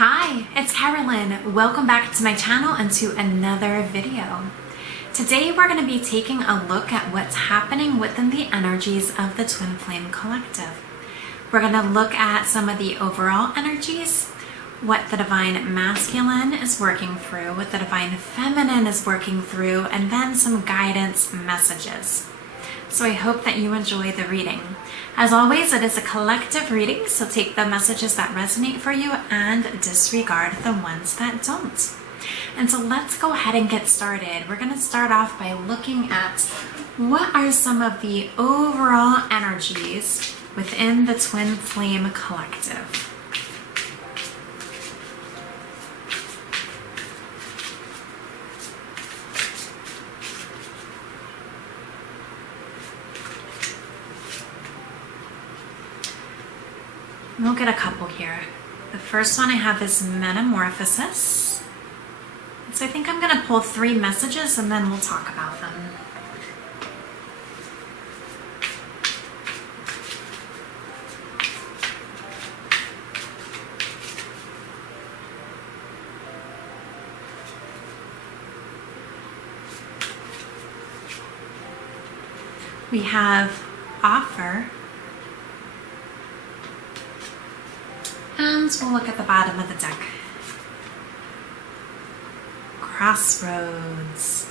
Hi, it's Carolyn. Welcome back to my channel and to another video. Today we're going to be taking a look at what's happening within the energies of the Twin Flame Collective. We're going to look at some of the overall energies, what the Divine Masculine is working through, what the Divine Feminine is working through, and then some guidance messages. So I hope that you enjoy the reading. As always, it is a collective reading, so take the messages that resonate for you and disregard the ones that don't. And so let's go ahead and get started. We're going to start off by looking at what are some of the overall energies within the Twin Flame Collective. We'll get a couple here. The first one I have is Metamorphosis. So I think I'm going to pull 3 messages and then we'll talk about them. We have Offer. And we'll look at the bottom of the deck. Crossroads.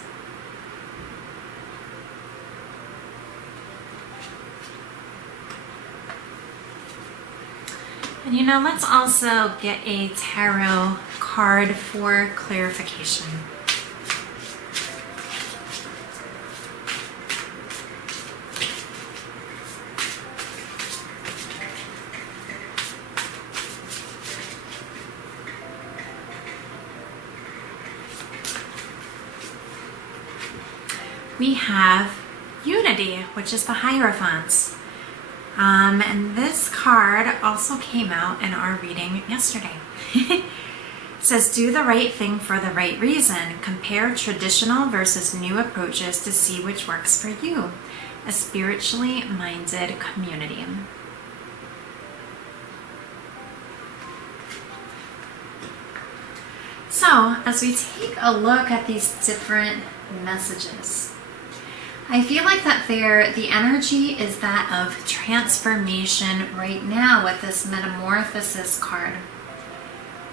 And let's also get a tarot card for clarification. We have Unity, which is the Hierophant. And this card also came out in our reading yesterday. It says, do the right thing for the right reason. Compare traditional versus new approaches to see which works for you. A spiritually minded community. So, as we take a look at these different messages, I feel like that the energy is that of transformation right now with this Metamorphosis card.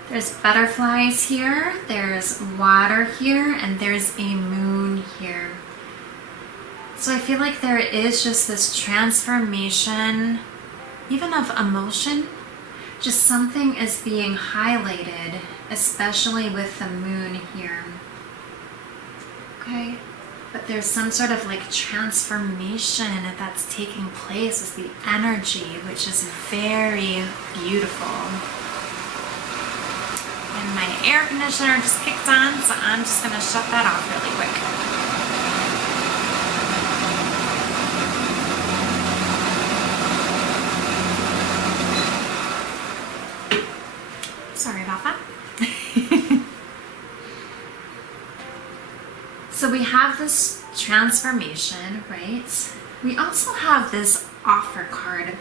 There's butterflies here, there's water here, and there's a moon here. So I feel like there is just this transformation, even of emotion. Just something is being highlighted, especially with the moon here. Okay? But there's some sort of transformation that's taking place with the energy, which is very beautiful. And my air conditioner just kicked on, so I'm just going to shut that off really quick. Sorry about that. So we have this transformation, right? We also have this Offer card.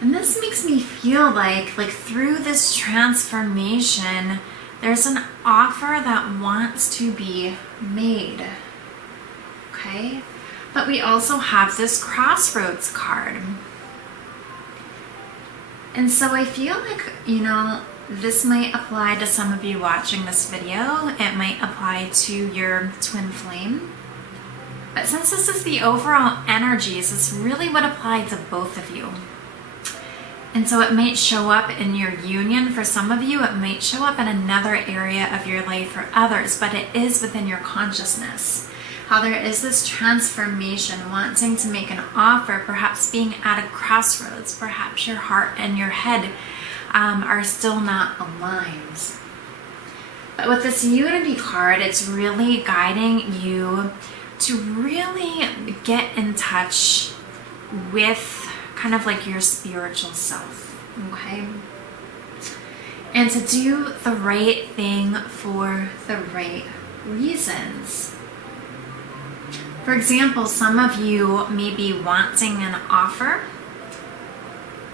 And this makes me feel like through this transformation, there's an offer that wants to be made. Okay? But we also have this Crossroads card. And so I feel like, this might apply to some of you watching this video. It might apply to your twin flame. But since this is the overall energies, this really would apply to both of you. And so it might show up in your union for some of you. It might show up in another area of your life for others, but it is within your consciousness. How there is this transformation, wanting to make an offer, perhaps being at a crossroads. Perhaps your heart and your head are still not aligned. But with this Unity card, it's really guiding you to really get in touch with kind of your spiritual self, okay? And to do the right thing for the right reasons. For example, some of you may be wanting an offer,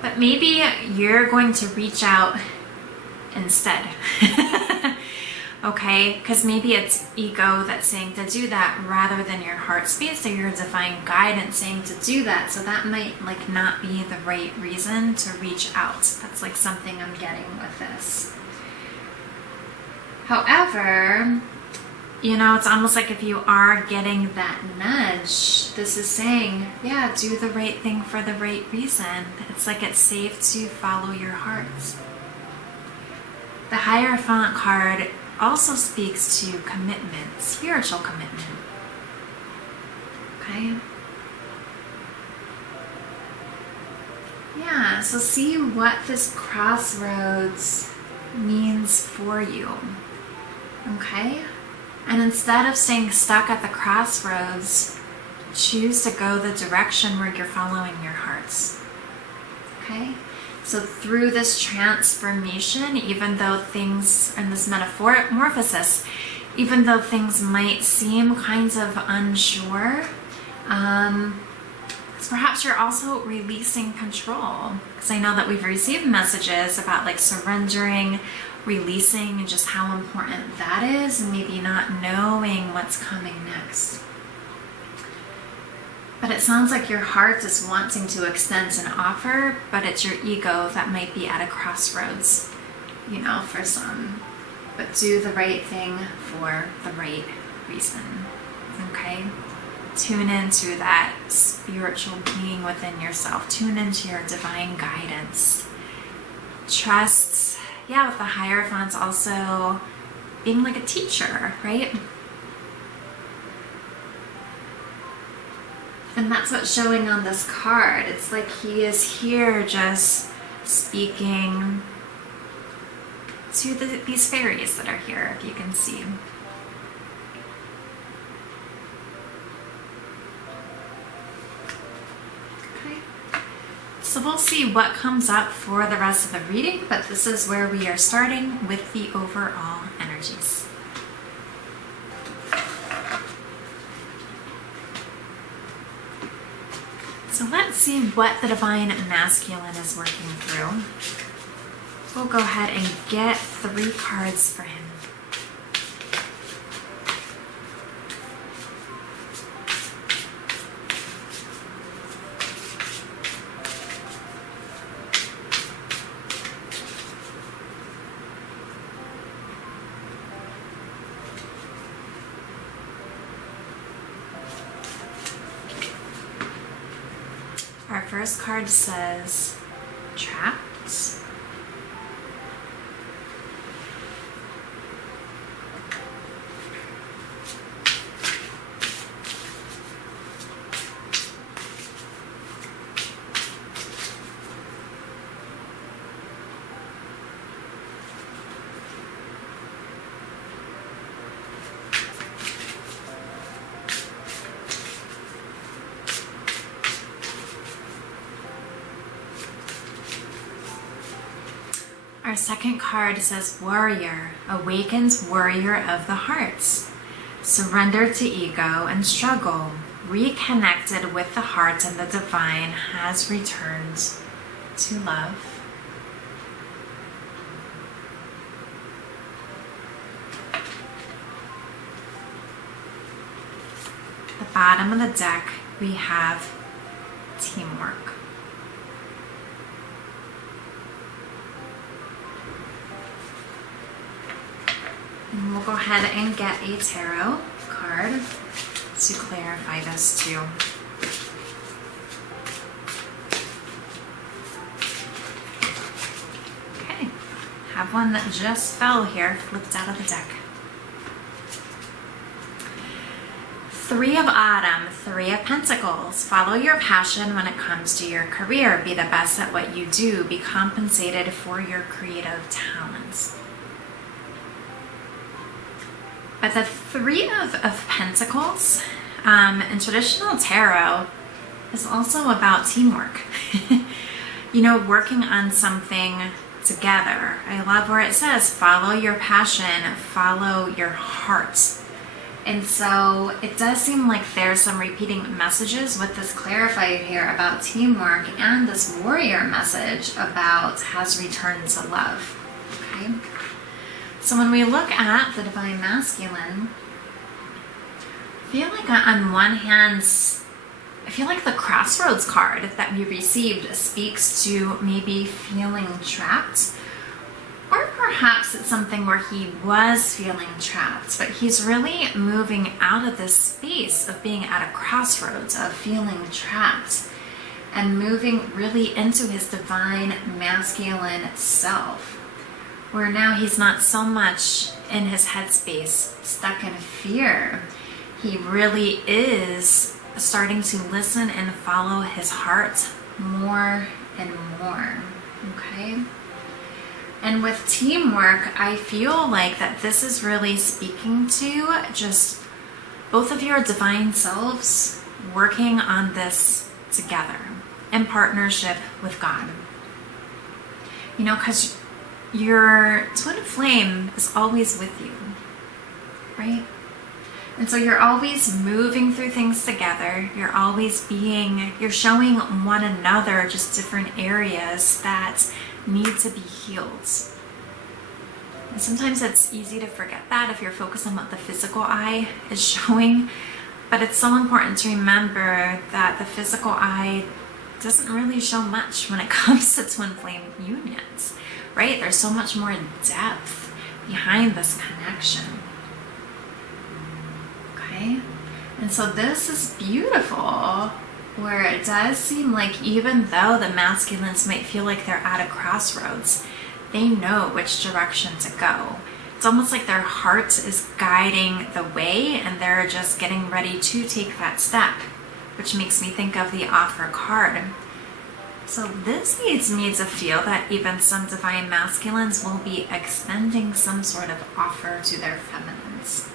but maybe you're going to reach out instead. Okay, because maybe it's ego that's saying to do that rather than your heart space or your divine guidance saying to do that. So that might like not be the right reason to reach out. That's like something I'm getting with this. However, you know, it's almost like if you are getting that nudge, this is saying, yeah, do the right thing for the right reason. It's like it's safe to follow your heart. The Hierophant card also speaks to commitment, spiritual commitment. Okay? Yeah, so see what this crossroads means for you. Okay? And instead of staying stuck at the crossroads, choose to go the direction where you're following your hearts. Okay? So through this transformation, even though things, in this metamorphosis, even though things might seem kind of unsure, perhaps you're also releasing control. Because I know that we've received messages about like surrendering, releasing, and just how important that is, and maybe not knowing what's coming next. But it sounds like your heart is wanting to extend an offer, but it's your ego that might be at a crossroads, you know, for some. But do the right thing for the right reason, okay? Tune into that spiritual being within yourself. Tune into your divine guidance. Trust, yeah, with the Hierophants also being like a teacher, right? And that's what's showing on this card. It's like he is here just speaking to these fairies that are here, if you can see. Okay. So we'll see what comes up for the rest of the reading, but this is where we are starting with the overall energies. So let's see what the Divine Masculine is working through. We'll go ahead and get 3 cards for him. Our first card says trapped. Our second card says warrior, awakened warrior of the hearts. Surrender to ego and struggle, reconnected with the heart and the divine, has returned to love. At the bottom of the deck, we have teamwork. And we'll go ahead and get a tarot card to clarify this too. Okay, have one that just fell here, flipped out of the deck. 3 of Autumn, 3 of Pentacles. Follow your passion when it comes to your career. Be the best at what you do. Be compensated for your creative talents. But the 3 of Pentacles in traditional tarot is also about teamwork. You know, working on something together. I love where it says, follow your passion, follow your heart. And so it does seem like there's some repeating messages with this clarifier here about teamwork and this warrior message about has returned to love. Okay? So when we look at the Divine Masculine, I feel like on one hand, I feel like the Crossroads card that we received speaks to maybe feeling trapped, or perhaps it's something where he was feeling trapped, but he's really moving out of this space of being at a crossroads, of feeling trapped, and moving really into his Divine Masculine self, where now he's not so much in his headspace stuck in fear. He really is starting to listen and follow his heart more and more. Okay? And with teamwork, I feel like that this is really speaking to just both of your divine selves working on this together in partnership with God. You know, because your twin flame is always with you, right? And so you're always moving through things together. You're showing one another just different areas that need to be healed. And sometimes it's easy to forget that if you're focused on what the physical eye is showing. But it's so important to remember that the physical eye doesn't really show much when it comes to twin flame unions, right? There's so much more depth behind this connection. Okay? And so this is beautiful, where it does seem like even though the masculines might feel like they're at a crossroads, they know which direction to go. It's almost like their heart is guiding the way and they're just getting ready to take that step, which makes me think of the offer card. So this leads me to feel that even some divine masculines will be extending some sort of offer to their feminines.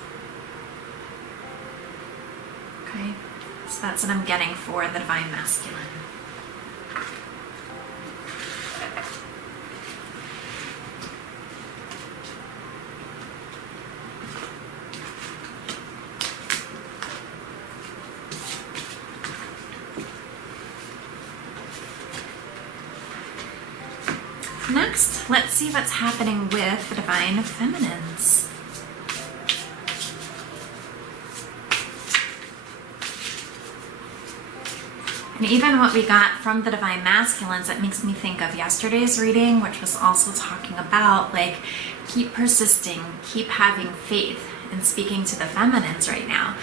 Okay, so that's what I'm getting for the divine masculine. Next, let's see what's happening with the divine feminines. And even what we got from the divine masculines, it makes me think of yesterday's reading, which was also talking about, like, keep persisting, keep having faith, and speaking to the feminines right now.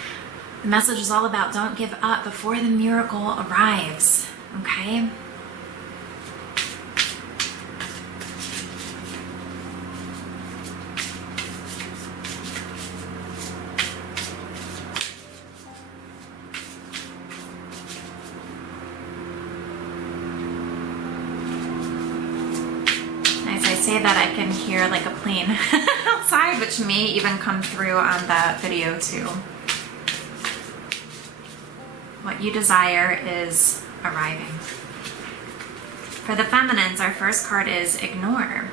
The message is all about don't give up before the miracle arrives, okay? That I can hear like a plane outside, which may even come through on that video too. What you desire is arriving. For the feminines, our first card is ignore.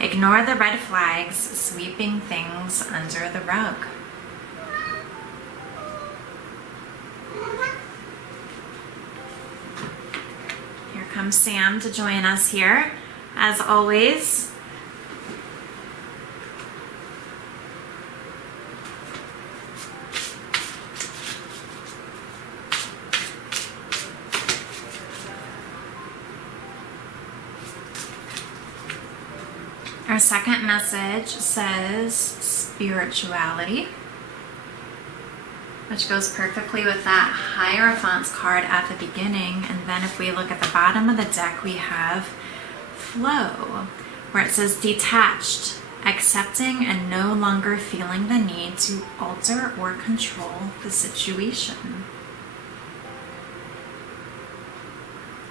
Ignore the red flags, sweeping things under the rug. Here comes Sam to join us here. As always, our second message says spirituality, which goes perfectly with that Hierophant's card at the beginning. And then if we look at the bottom of the deck, we have flow, where it says detached, accepting and no longer feeling the need to alter or control the situation.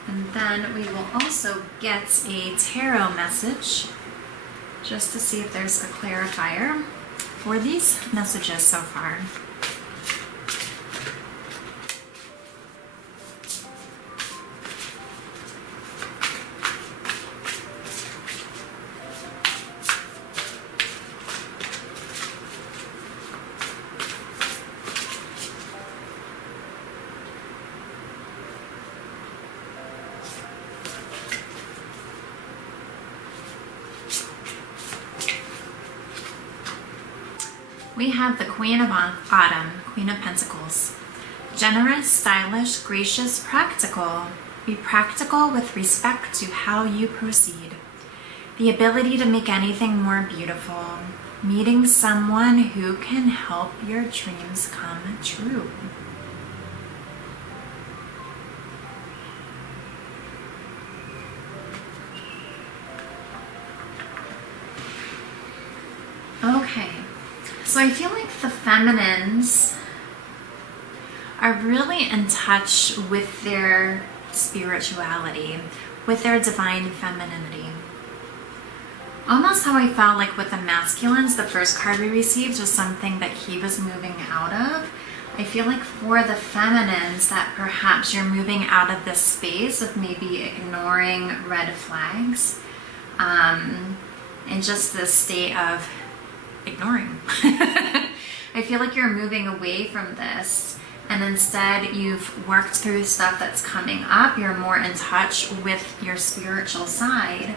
And then we will also get a tarot message just to see if there's a clarifier for these messages so far. We have the Queen of Autumn, Queen of Pentacles. Generous, stylish, gracious, practical. Be practical with respect to how you proceed. The ability to make anything more beautiful. Meeting someone who can help your dreams come true. Okay, so I feel like the feminines are really in touch with their spirituality, with their divine femininity. Almost how I felt like with the masculines, the first card we received was something that he was moving out of. I feel like for the feminines that perhaps you're moving out of this space of maybe ignoring red flags and just this state of ignoring. I feel like you're moving away from this, and instead you've worked through stuff that's coming up. You're more in touch with your spiritual side,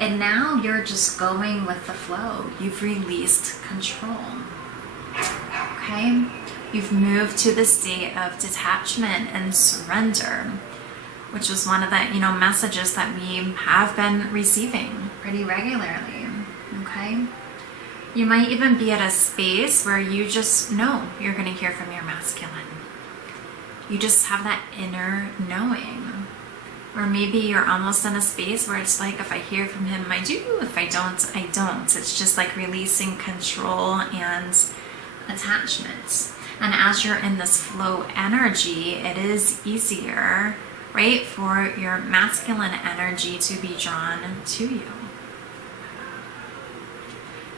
and now you're just going with the flow. You've released control. Okay? You've moved to the state of detachment and surrender, which was one of the, messages that we have been receiving pretty regularly. Okay? You might even be at a space where you just know you're going to hear from your masculine. You just have that inner knowing. Or maybe you're almost in a space where it's like, if I hear from him, I do. If I don't, I don't. It's just like releasing control and attachment. And as you're in this flow energy, it is easier, right, for your masculine energy to be drawn to you.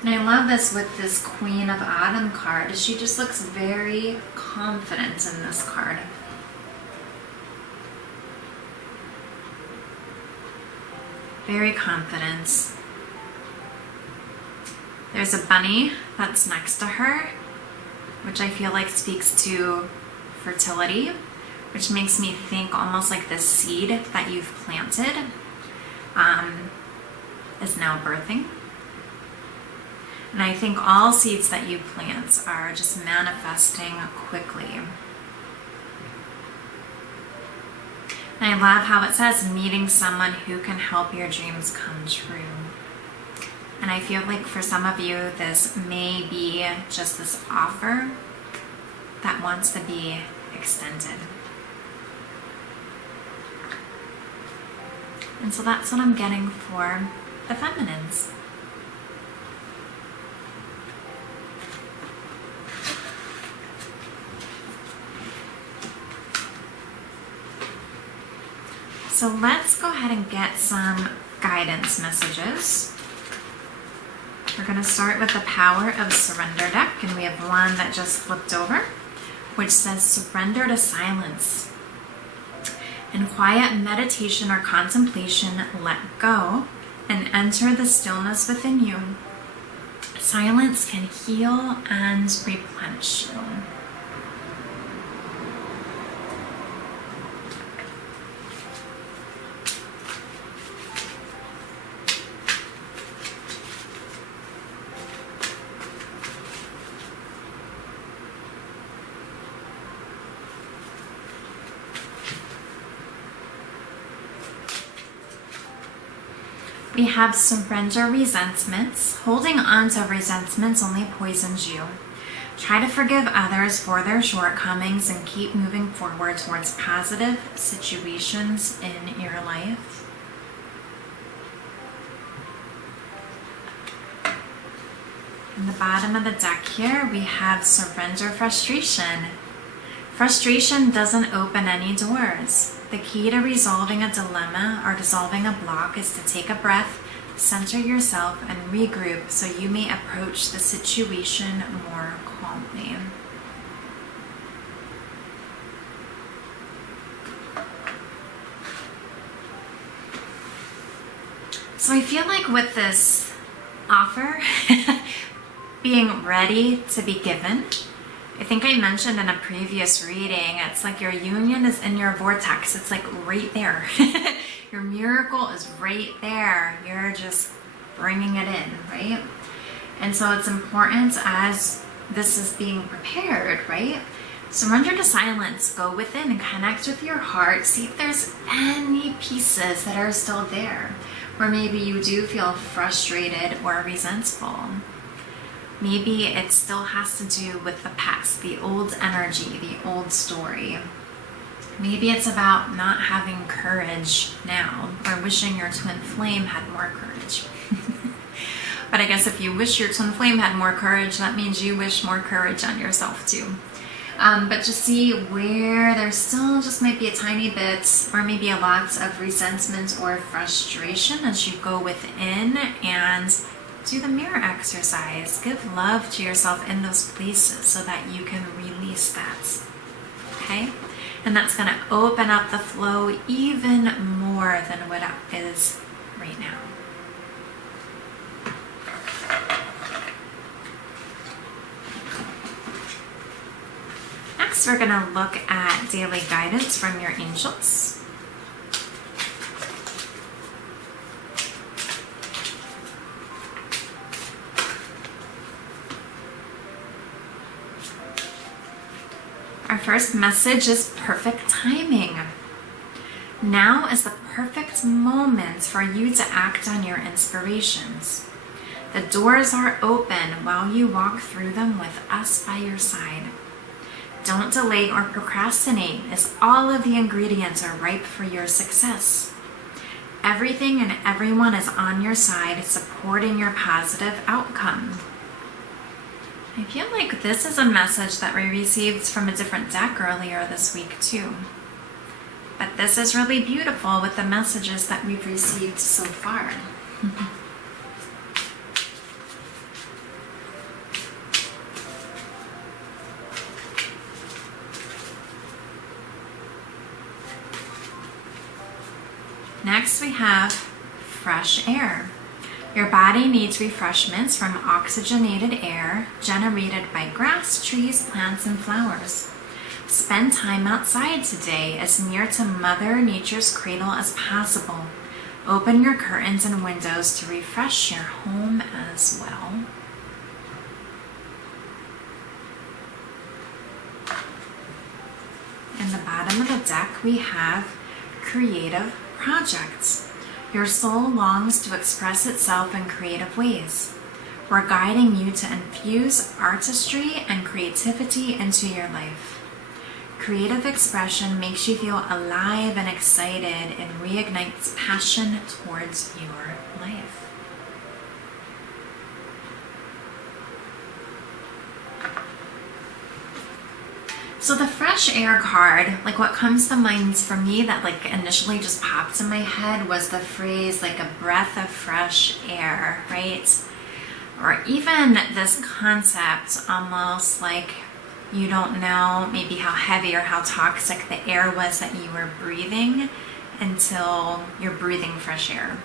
And I love this with this Queen of Autumn card. She just looks very confident in this card. Very confident. There's a bunny that's next to her, which I feel like speaks to fertility, which makes me think almost like this seed that you've planted is now birthing. And I think all seeds that you plant are just manifesting quickly. And I love how it says meeting someone who can help your dreams come true. And I feel like for some of you, this may be just this offer that wants to be extended. And so that's what I'm getting for the feminines. So let's go ahead and get some guidance messages. We're going to start with the Power of Surrender deck, and we have one that just flipped over, which says surrender to silence. In quiet meditation or contemplation, let go and enter the stillness within you. Silence can heal and replenish you. We have surrender resentments. Holding on to resentments only poisons you. Try to forgive others for their shortcomings and keep moving forward towards positive situations in your life. In the bottom of the deck here, we have surrender frustration. Frustration doesn't open any doors. The key to resolving a dilemma or dissolving a block is to take a breath, center yourself, and regroup so you may approach the situation more calmly. So I feel like with this offer being ready to be given, I think I mentioned in a previous reading, it's like your union is in your vortex. It's like right there. Your miracle is right there. You're just bringing it in, right? And so it's important as this is being prepared, right? Surrender to silence. Go within and connect with your heart. See if there's any pieces that are still there, or maybe you do feel frustrated or resentful. Maybe it still has to do with the past, the old energy, the old story. Maybe it's about not having courage now, or wishing your twin flame had more courage. But I guess if you wish your twin flame had more courage, that means you wish more courage on yourself too. But just see where there's still just might be a tiny bit, or maybe a lot of resentment or frustration as you go within and do the mirror exercise. Give love to yourself in those places so that you can release that. Okay? And that's going to open up the flow even more than what it is right now. Next, we're going to look at daily guidance from your angels. Our first message is perfect timing. Now is the perfect moment for you to act on your inspirations. The doors are open while you walk through them with us by your side. Don't delay or procrastinate, as all of the ingredients are ripe for your success. Everything and everyone is on your side, supporting your positive outcome. I feel like this is a message that we received from a different deck earlier this week too. But this is really beautiful with the messages that we've received so far. Next we have fresh air. Your body needs refreshments from oxygenated air generated by grass, trees, plants, and flowers. Spend time outside today as near to Mother Nature's cradle as possible. Open your curtains and windows to refresh your home as well. In the bottom of the deck, we have creative projects. Your soul longs to express itself in creative ways. We're guiding you to infuse artistry and creativity into your life. Creative expression makes you feel alive and excited and reignites passion towards your life. So the fresh air card, like what comes to mind for me that like initially just popped in my head was the phrase like a breath of fresh air, right? Or even this concept almost like you don't know maybe how heavy or how toxic the air was that you were breathing until you're breathing fresh air.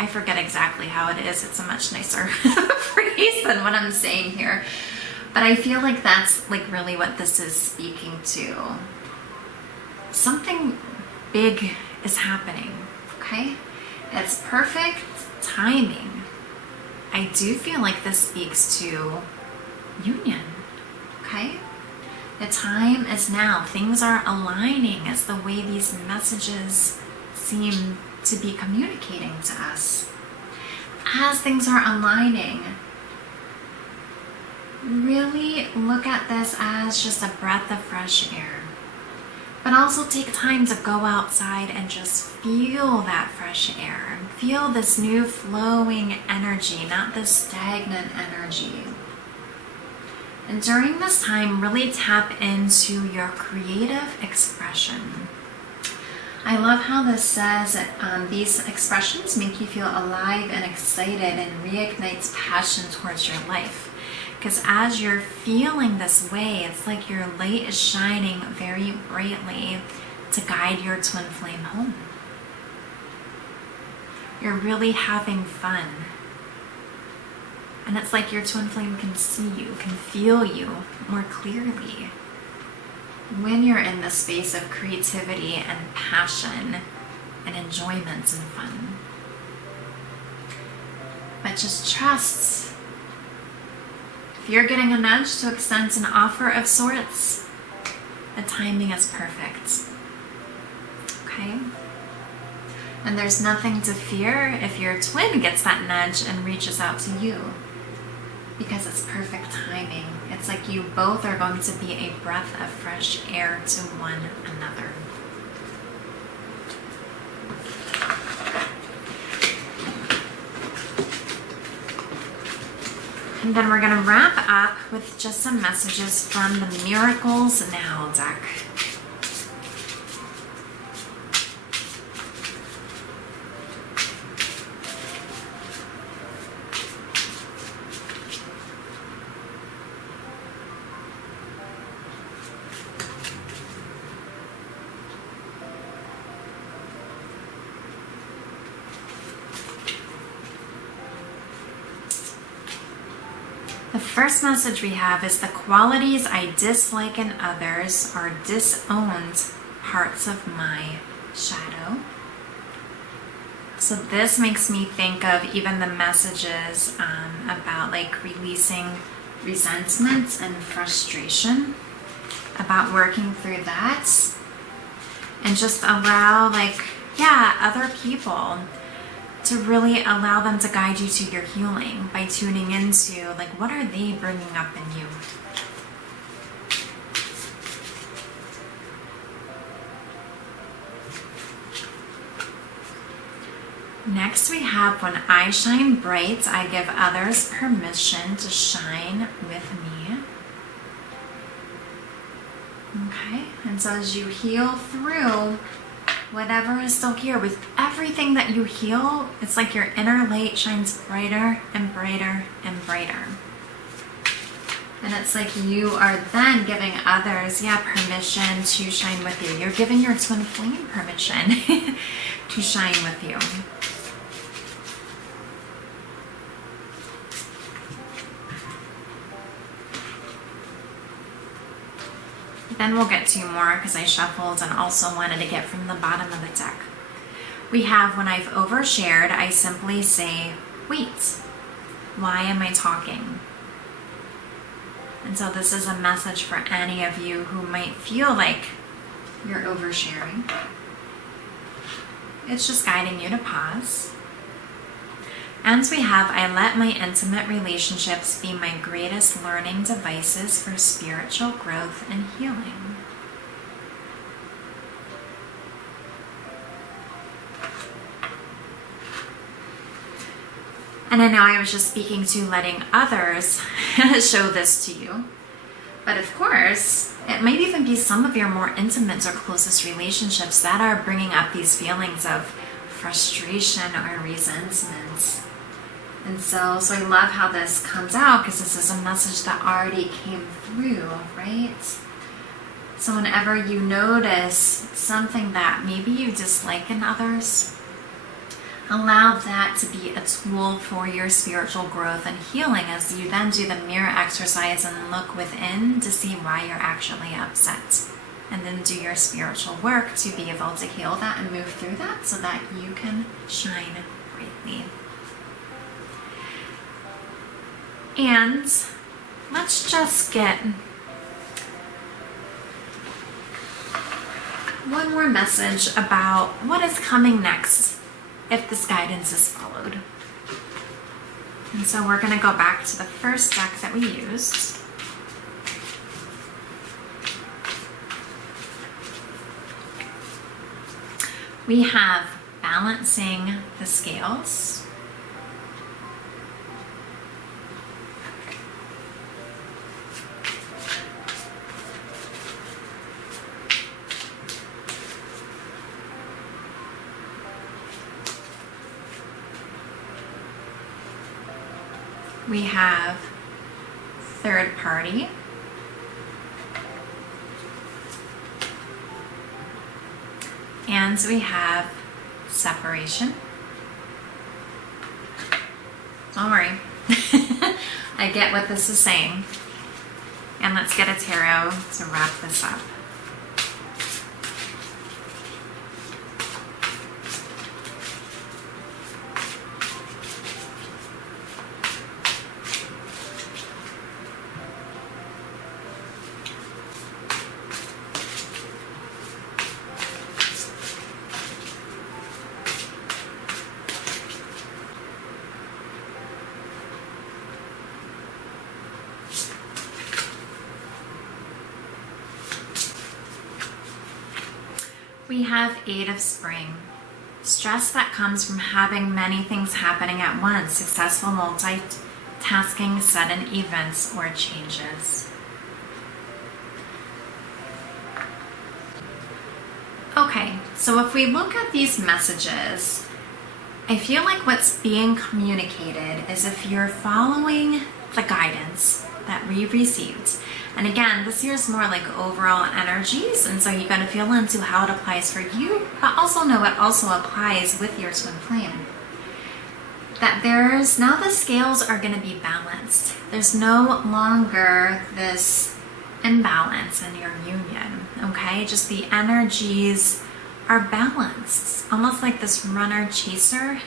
I forget exactly how it is. It's a much nicer phrase than what I'm saying here. But I feel like that's like really what this is speaking to. Something big is happening, okay? It's perfect timing. I do feel like this speaks to union, okay? The time is now. Things are aligning as the way these messages seem to be communicating to us. As things are aligning, really look at this as just a breath of fresh air. But also take time to go outside and just feel that fresh air. Feel this new flowing energy, not this stagnant energy. And during this time, really tap into your creative expression. I love how this says that these expressions make you feel alive and excited and reignites passion towards your life. Because as you're feeling this way, it's like your light is shining very brightly to guide your twin flame home. You're really having fun. And it's like your twin flame can see you, can feel you more clearly when you're in the space of creativity and passion and enjoyment and fun. But just trust If you're getting a nudge to extend an offer of sorts, the timing is perfect. Okay? And there's nothing to fear if your twin gets that nudge and reaches out to you, because it's perfect timing. It's like you both are going to be a breath of fresh air to one another. And then we're going to wrap up with just some messages from the Miracles Now deck. The first message we have is the qualities I dislike in others are disowned parts of my shadow. So this makes me think of even the messages about like releasing resentment and frustration, about working through that, and just allow other people to really allow them to guide you to your healing by tuning into what are they bringing up in you. Next we have, when I shine bright, I give others permission to shine with me. Okay, and so as you heal through whatever is still here, with everything that you heal, it's like your inner light shines brighter and brighter and brighter. And it's like you are then giving others, permission to shine with you. You're giving your twin flame permission to shine with you. Then we'll get two more because I shuffled and also wanted to get from the bottom of the deck. We have, when I've overshared, I simply say, wait, why am I talking? And so this is a message for any of you who might feel like you're oversharing. It's just guiding you to pause. And we have, I let my intimate relationships be my greatest learning devices for spiritual growth and healing. And I know I was just speaking to letting others show this to you. But of course, it might even be some of your more intimate or closest relationships that are bringing up these feelings of frustration or resentment. And so I love how this comes out, because this is a message that already came through, right? So whenever you notice something that maybe you dislike in others, allow that to be a tool for your spiritual growth and healing, as you then do the mirror exercise and look within to see why you're actually upset. And then do your spiritual work to be able to heal that and move through that so that you can shine brightly. And let's just get one more message about what is coming next if this guidance is followed. And so we're going to go back to the first deck that we used. We have balancing the scales. We have third party. And we have separation. Don't worry. I get what this is saying. And let's get a tarot to wrap this up. We have Eight of Spring. Stress that comes from having many things happening at once, successful multitasking, sudden events, or changes. Okay, so if we look at these messages, I feel like what's being communicated is if you're following the guidance that we received. And again, this here is more like overall energies, and so you're going to feel into how it applies for you, but also know it also applies with your twin flame. That now the scales are going to be balanced. There's no longer this imbalance in your union, okay? Just the energies are balanced, almost like this runner-chaser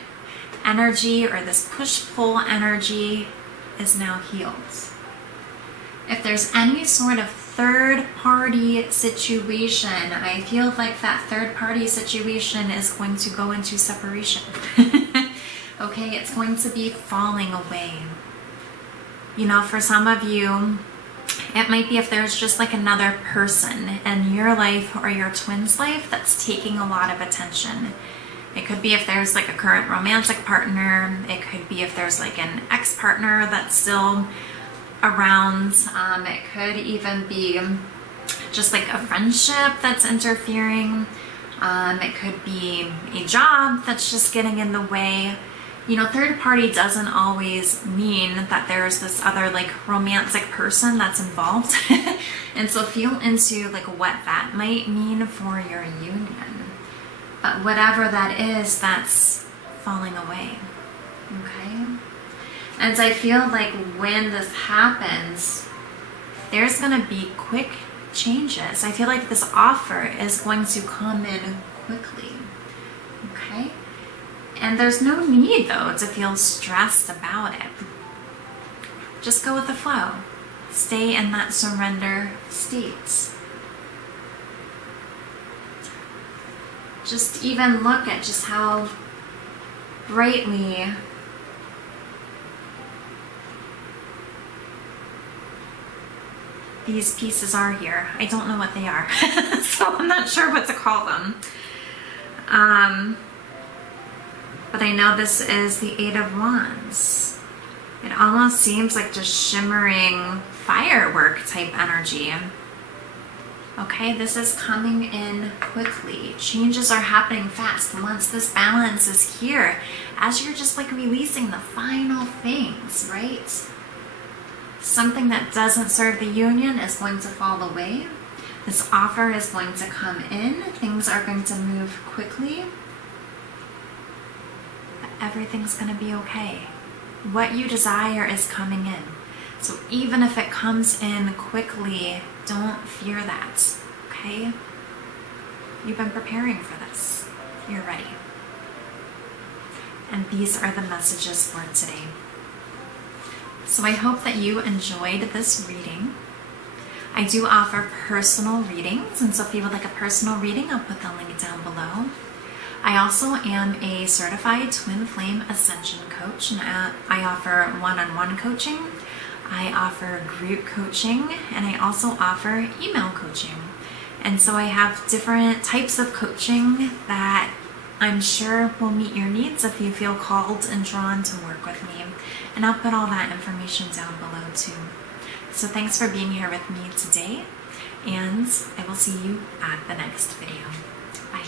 energy or this push-pull energy is now healed. If there's any sort of third-party situation, I feel like that third-party situation is going to go into separation. Okay, it's going to be falling away. You know, for some of you, it might be if there's just like another person in your life or your twin's life that's taking a lot of attention. It could be if there's like a current romantic partner. It could be if there's like an ex-partner that's still around. It could even be just like a friendship that's interfering. It could be a job that's just getting in the way. You know, third party doesn't always mean that there's this other like romantic person that's involved. And so feel into like what that might mean for your union. But whatever that is, that's falling away. Okay? And I feel like when this happens, there's going to be quick changes. I feel like this offer is going to come in quickly. Okay? And there's no need, though, to feel stressed about it. Just go with the flow. Stay in that surrender state. Just even look at just how brightly these pieces are here. I don't know what they are, so I'm not sure what to call them. But I know this is the Eight of Wands. It almost seems like just shimmering firework type energy. Okay, this is coming in quickly. Changes are happening fast. Once this balance is here, as you're just like releasing the final things, right? Something that doesn't serve the union is going to fall away. This offer is going to come in. Things are going to move quickly. Everything's going to be okay. What you desire is coming in. So even if it comes in quickly, don't fear that, okay? You've been preparing for this. You're ready. And these are the messages for today. So I hope that you enjoyed this reading. I do offer personal readings, and so if you would like a personal reading, I'll put the link down below. I also am a certified twin flame ascension coach, and I offer one-on-one coaching. I offer group coaching, and I also offer email coaching. And so I have different types of coaching that I'm sure will meet your needs if you feel called and drawn to work with me. And I'll put all that information down below too. So thanks for being here with me today, and I will see you at the next video. Bye.